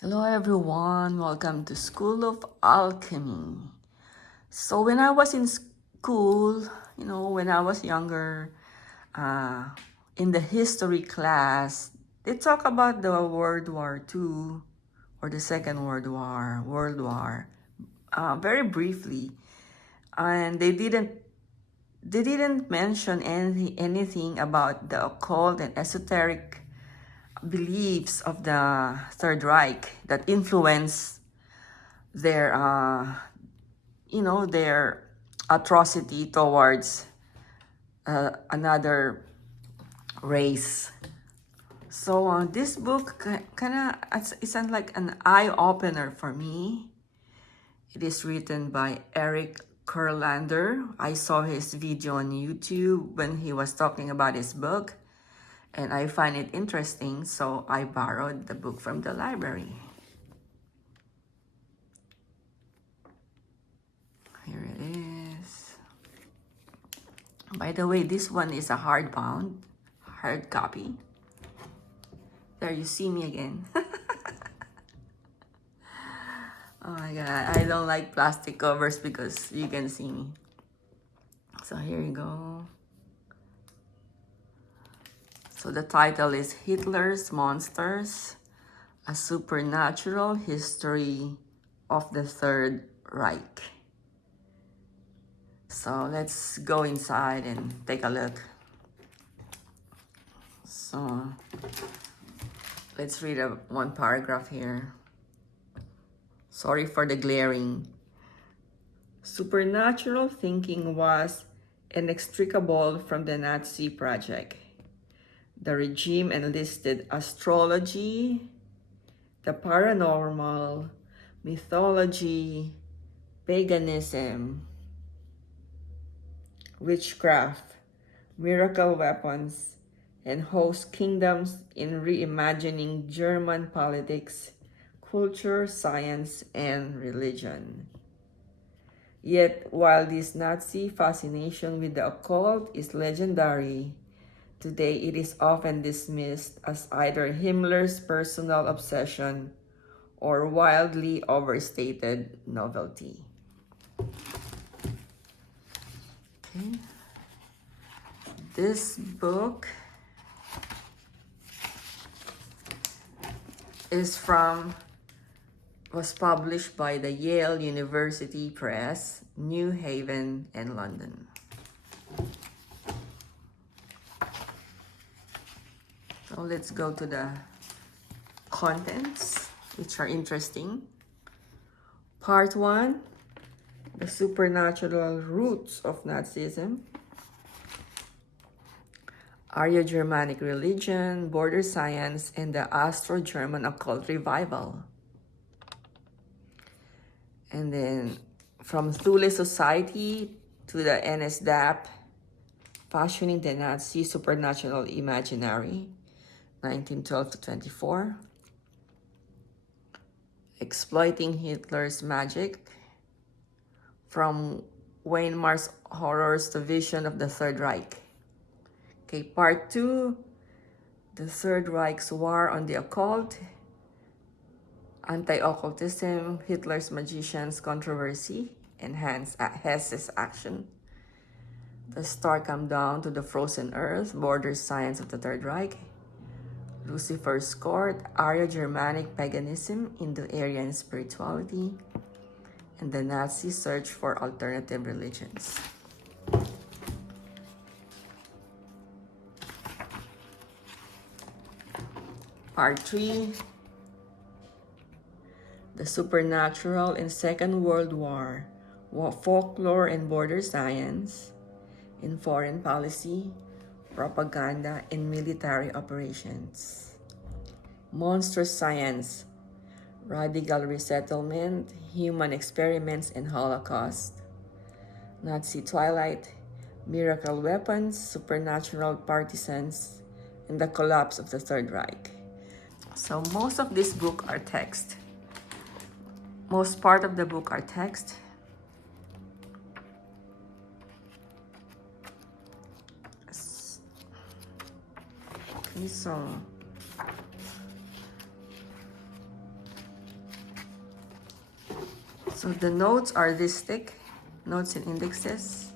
Hello everyone, welcome to School of Alchemy. So when I was in school, when I was younger, uh, in the history class, they talk about the World War II or the Second World War, very briefly, and they didn't mention anything about the occult and esoteric beliefs of the Third Reich that influenced their their atrocity towards another race. So this book kind of it's like an eye opener for me. It is written by Kurlander. I saw his video on YouTube when he was talking about his book, and I find it interesting, so I borrowed the book from the library. Here it is. By the way, this one is a hard copy. There, you see me again. Oh my god, I don't like plastic covers because you can see me. So here you go. So the title is Hitler's Monsters, A Supernatural History of the Third Reich. So let's go inside and take a look. So let's read one paragraph here. Sorry for the glaring. Supernatural thinking was inextricable from the Nazi project. The regime enlisted astrology, the paranormal, mythology, paganism, witchcraft, miracle weapons, and host kingdoms in reimagining German politics, culture, science, and religion. Yet, while this Nazi fascination with the occult is legendary, today it is often dismissed as either Himmler's personal obsession or wildly overstated novelty. Okay. This book was published by the Yale University Press, New Haven, and London. So let's go to the contents, which are interesting. Part 1, the supernatural roots of Nazism. Ario-Germanic religion, border science, and the Austro-German occult revival. And then from Thule Society to the NSDAP, fashioning the Nazi supernatural imaginary, 1912 to 24. Exploiting Hitler's magic, from Weimar's horrors to vision of the Third Reich. Okay, part 2, the Third Reich's war on the occult, anti-occultism, Hitler's magicians controversy, and Hesse's action. The star come down to the frozen earth, border science of the Third Reich, Lucifer's court, ario-Germanic paganism, Indo-Aryan spirituality, and the Nazi search for alternative religions. Part 3, the supernatural in Second World War, folklore and border science, in foreign policy, propaganda, and military operations. Monstrous science, radical resettlement, human experiments, and Holocaust. Nazi twilight, miracle weapons, supernatural partisans, and the collapse of the Third Reich. So most of this book are text. Most part of the book are text. Okay, so So the notes are this thick, notes and indexes.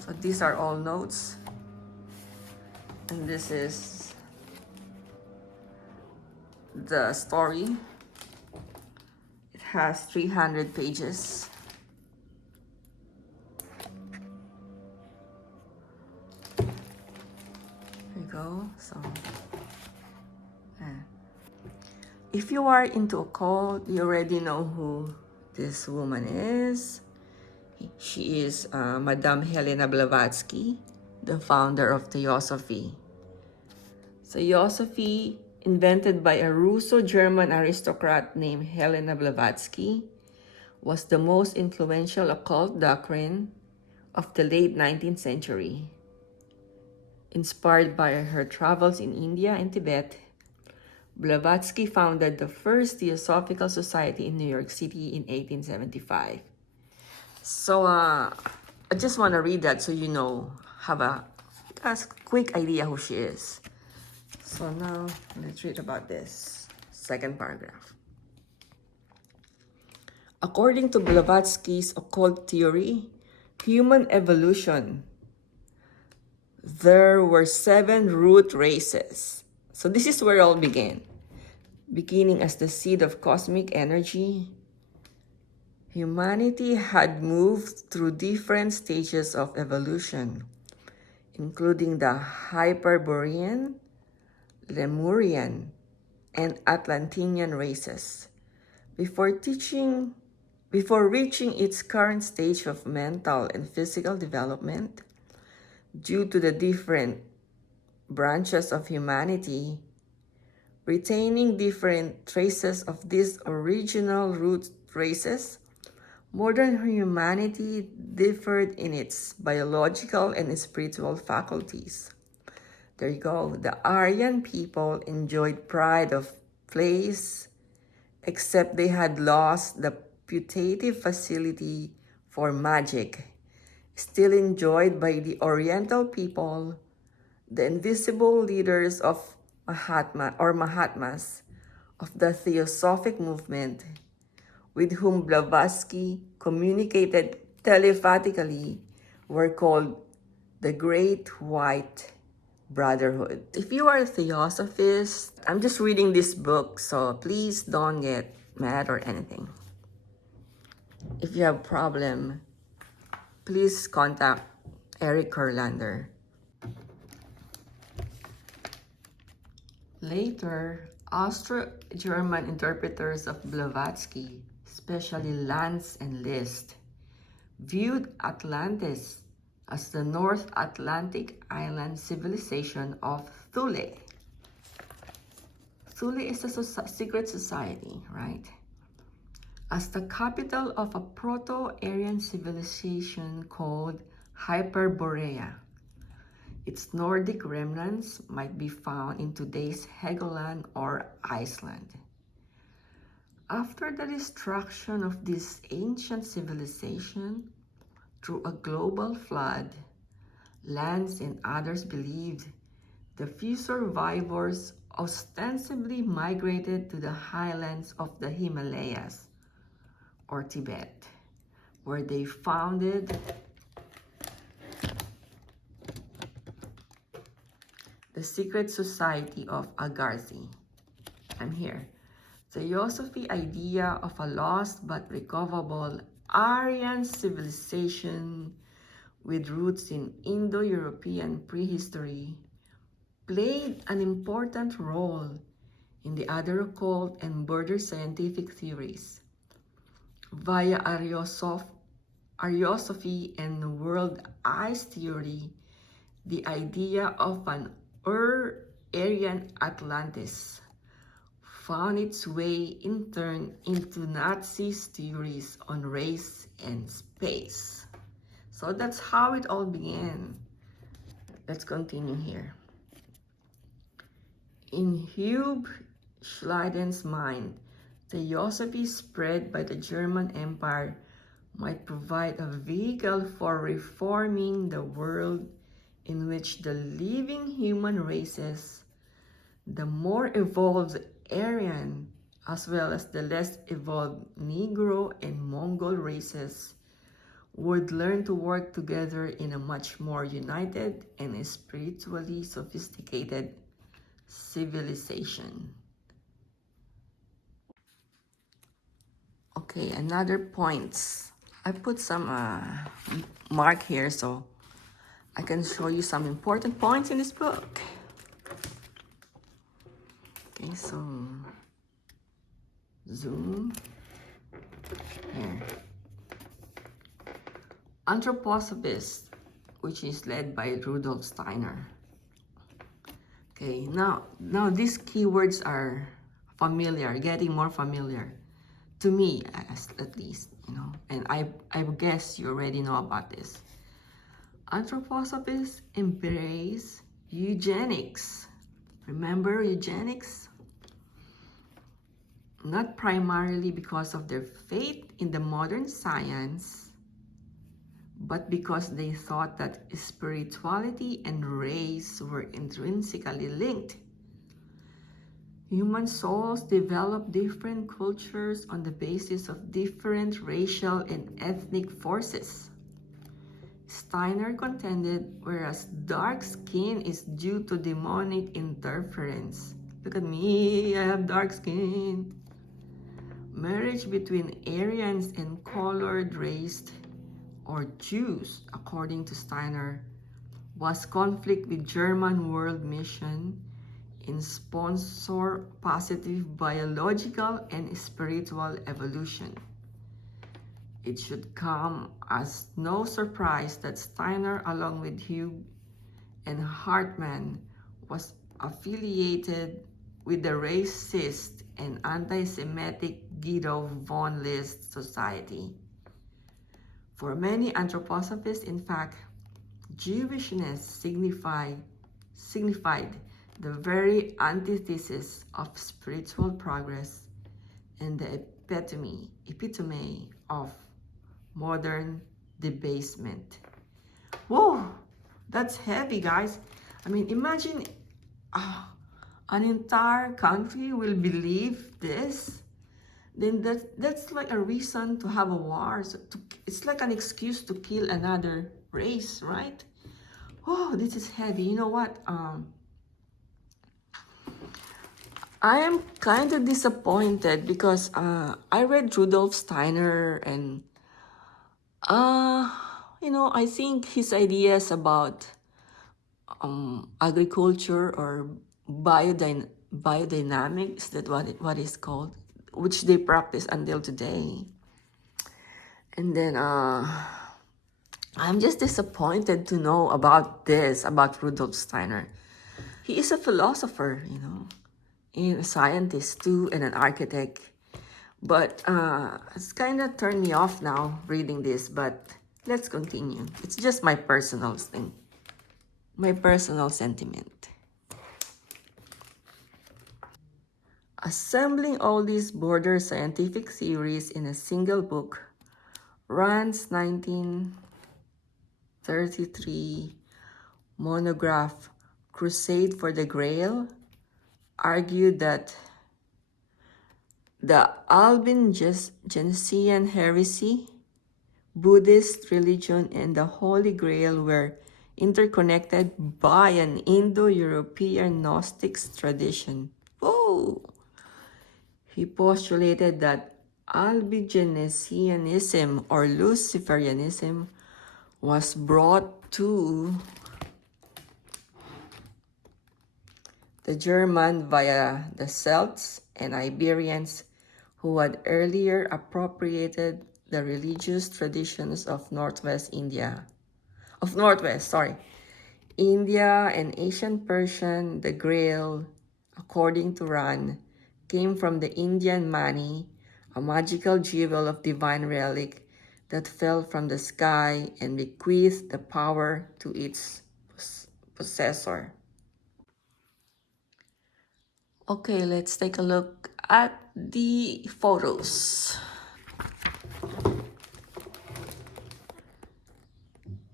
So these are all notes. And this is the story. It has 300 pages. There you go. So, if you are into occult, you already know who this woman is. She is Madame Helena Blavatsky, the founder of Theosophy. Theosophy, invented by a Russo-German aristocrat named Helena Blavatsky, was the most influential occult doctrine of the late 19th century. Inspired by her travels in India and Tibet, Blavatsky founded the first Theosophical Society in New York City in 1875. So I just want to read that so you know, have a quick idea who she is. So now let's read about this second paragraph. According to Blavatsky's occult theory, human evolution, there were 7 root races. So this is where it all began. Beginning as the seed of cosmic energy, humanity had moved through different stages of evolution, including the Hyperborean, Lemurian, and Atlantean races, before reaching its current stage of mental and physical development. Due to the different branches of humanity retaining different traces of these original root races, modern humanity differed in its biological and spiritual faculties. There you go. The Aryan people enjoyed pride of place, except they had lost the putative facility for magic, still enjoyed by the Oriental people, the invisible leaders of Mahatmas of the Theosophic movement, with whom Blavatsky communicated telepathically, were called the Great White Brotherhood. If you are a Theosophist, I'm just reading this book, so please don't get mad or anything. If you have a problem, please contact Eric Kurlander. Later, Austro-German interpreters of Blavatsky, especially Lance and Liszt, viewed Atlantis as the North Atlantic island civilization of Thule. Thule is a secret society, right? As the capital of a Proto-Aryan civilization called Hyperborea. Its Nordic remnants might be found in today's Helgoland or Iceland. After the destruction of this ancient civilization through a global flood, Lance and others believed the few survivors ostensibly migrated to the highlands of the Himalayas or Tibet, where they founded the secret society of Agartha. I'm here. The Theosophy idea of a lost but recoverable Aryan civilization with roots in Indo-European prehistory played an important role in the other occult and border scientific theories. Via Ariosophy and world ice theory, the idea of an Aryan Atlantis found its way in turn into Nazis' theories on race and space. So that's how it all began. Let's continue here. In Hugh Schleiden's mind, Theosophy spread by the German Empire might provide a vehicle for reforming the world in which the living human races the more evolved Aryan, as well as the less evolved Negro and Mongol races, would learn to work together in a much more united and spiritually sophisticated civilization. Okay, another points. I put some mark here so I can show you some important points in this book. Okay, so zoom here. Anthroposophist, which is led by Rudolf Steiner. Okay, now these keywords are familiar, getting more familiar to me, at least, you know, and I guess you already know about this. Anthroposophists embrace eugenics. Remember eugenics? Not primarily because of their faith in the modern science, but because they thought that spirituality and race were intrinsically linked. Human souls develop different cultures on the basis of different racial and ethnic forces. Steiner contended, whereas dark skin is due to demonic interference. Look at me, I have dark skin. Marriage between Aryans and colored raced or Jews, according to Steiner, was conflict with German world mission in sponsor positive biological and spiritual evolution. It should come as no surprise that Steiner, along with Hugh and Hartmann, was affiliated with the racist and anti-Semitic Guido von List Society. For many anthroposophists, in fact, Jewishness signified the very antithesis of spiritual progress and the epitome of modern debasement. Whoa, that's heavy, guys. I mean, imagine an entire country will believe this. Then that's like a reason to have a war. So it's like an excuse to kill another race, right? Oh, this is heavy. You know what? I am kind of disappointed because I read Rudolf Steiner and you know, I think his ideas about agriculture or biodynamics, that what is called, which they practice until today. And then I'm just disappointed to know about this, about Rudolf Steiner. He is a philosopher, you know, and a scientist too, and an architect. But it's kind of turned me off now reading this, but let's continue. It's just my personal thing, my personal sentiment. Assembling all these border scientific theories in a single book, Rand's 1933 monograph, Crusade for the Grail, argued that the Albigensian heresy, Buddhist religion, and the Holy Grail were interconnected by an Indo-European Gnostics tradition. Whoa! He postulated that Albigensianism or Luciferianism was brought to the German via the Celts and Iberians, who had earlier appropriated the religious traditions of India and ancient Persian. The Grail, according to Rand, came from the Indian Mani, a magical jewel of divine relic that fell from the sky and bequeathed the power to its possessor. Okay, let's take a look at the photos.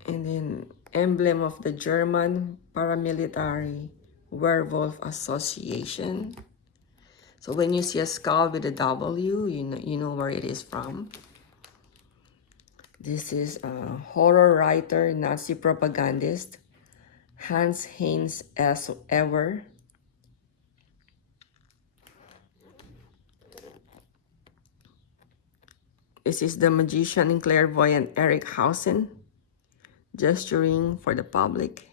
And then emblem of the German paramilitary Werewolf Association. So when you see a skull with a W, you know where it is from. This is a horror writer, Nazi propagandist, Hans Heinz Ewer. This is the magician and clairvoyant Eric Hausen, gesturing for the public.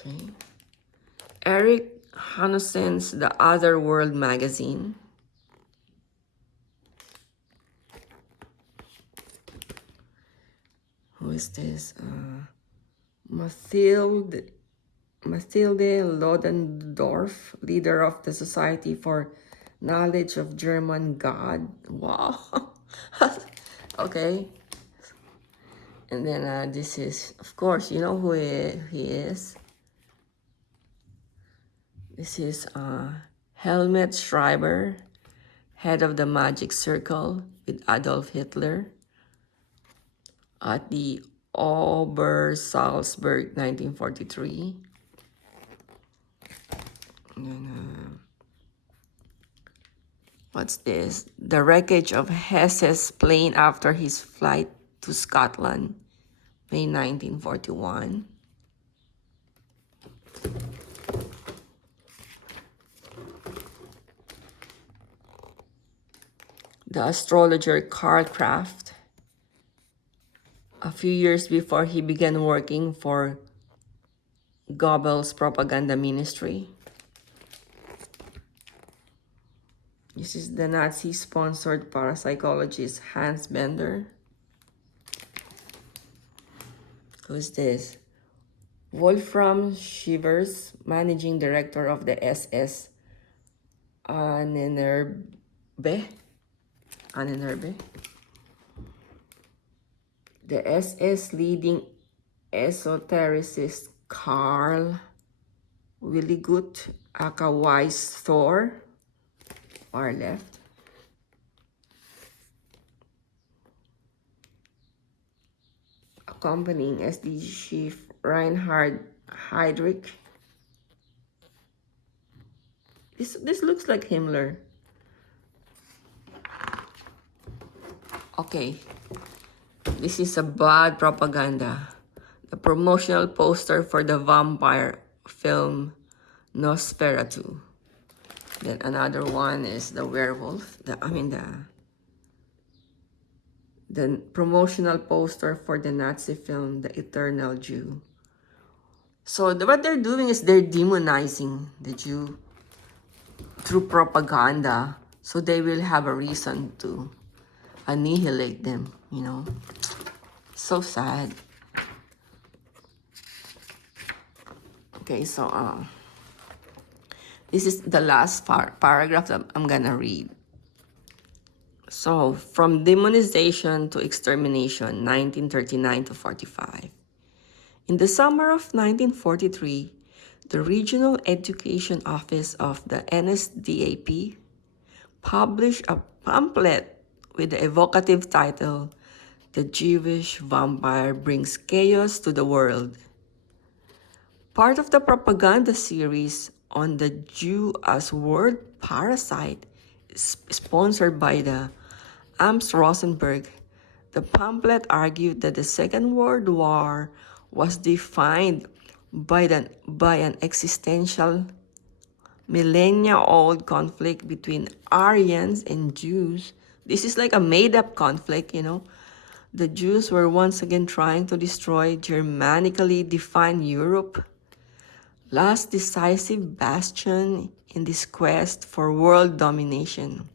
Okay. Eric Hausen's The Other World magazine. Who is this? Mathilde Lodendorff, leader of the Society for Knowledge of German God. Wow. Okay. And then this is, of course, you know who he is. This is Helmut Schreiber, head of the Magic Circle with Adolf Hitler at the Obersalzberg, 1943. And then, what's this? The wreckage of Hesse's plane after his flight to Scotland, May 1941. The astrologer Karl Kraft, a few years before he began working for Goebbels' propaganda ministry. This is the Nazi-sponsored parapsychologist Hans Bender. Who's this? Wolfram Schiever's, managing director of the SS Ahnenerbe. The SS leading esotericist Karl Willigut, aka Wise Thor, far left. Accompanying SD chief Reinhard Heydrich. This looks like Himmler. Okay, this is a bad propaganda. The promotional poster for the vampire film Nosferatu. Then another one is the werewolf. The promotional poster for the Nazi film The Eternal Jew. So what they're doing is they're demonizing the Jew through propaganda, so they will have a reason to annihilate them, you know. So sad. Okay, so this is the last paragraph that I'm gonna read. So, from demonization to extermination, 1939 to 45. In the summer of 1943, the Regional Education Office of the NSDAP published a pamphlet with the evocative title, "The Jewish Vampire Brings Chaos to the World." Part of the propaganda series on the Jew as world parasite, sponsored by the Amts Rosenberg, the pamphlet argued that the Second World War was defined by an existential, millennia-old conflict between Aryans and Jews. This is like a made-up conflict, you know. The Jews were once again trying to destroy Germanically defined Europe, last decisive bastion in this quest for world domination.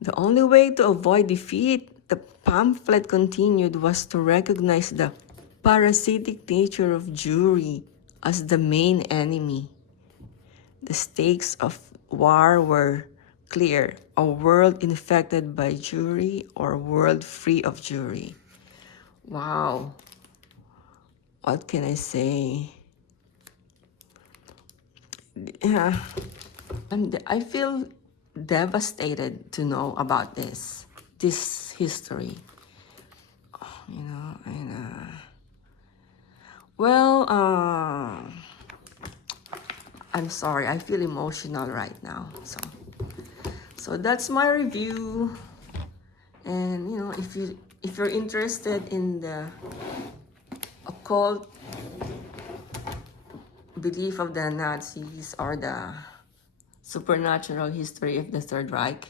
The only way to avoid defeat, the pamphlet continued, was to recognize the parasitic nature of Jewry as the main enemy. The stakes of war were clear: a world infected by Jewry or a world free of Jewry. Wow. What can I say? Yeah. I feel devastated to know about this history, you know. And Well, I'm sorry, I feel emotional right now. So that's my review. And you know, if you're interested in the occult belief of the Nazis or the supernatural history of the Third Reich,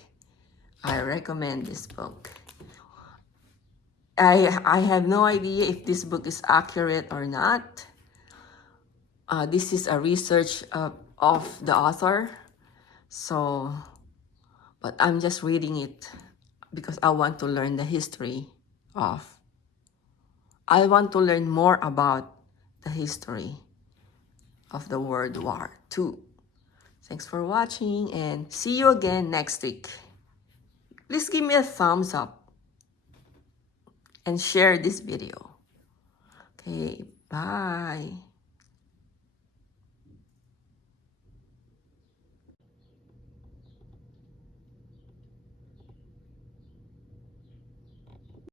I recommend this book. I have no idea if this book is accurate or not. This is a research of the author. So, but I'm just reading it because I want to learn the history of. I want to learn more about the history of the World War II. Thanks for watching and see you again next week. Please give me a thumbs up and share this video. Okay, bye.